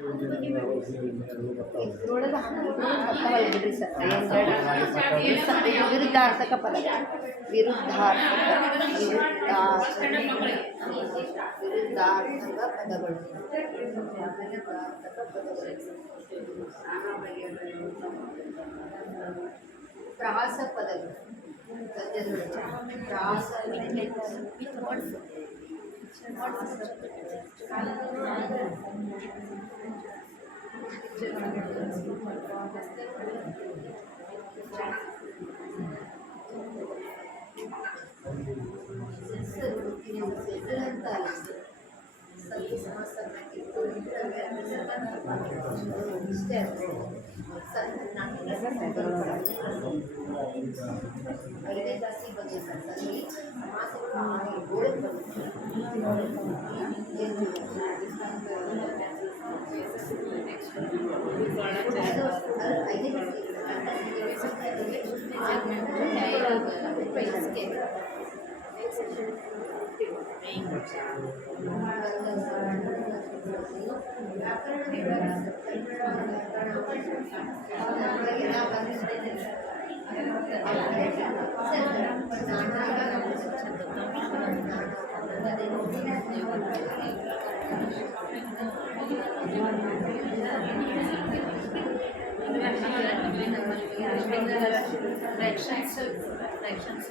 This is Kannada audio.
ಇದ್ರೊಳಗೆ ಬರ್ತಾವಲ್ಲ ಬಿಡ್ರಿ ಸರ್ ವಿರುದ್ಧಾರ್ಥಕ ಪದಗಳು ಪ್ರಾಸ ಪದಗಳು ಪ್ರಾಸ ಐದನೇ ಕ್ಲಾಸಿಗೆ ಬಂದಿದೆ ಸರ್ ಸರಿ ಸಮಾಸಗಳು 6 Corrections.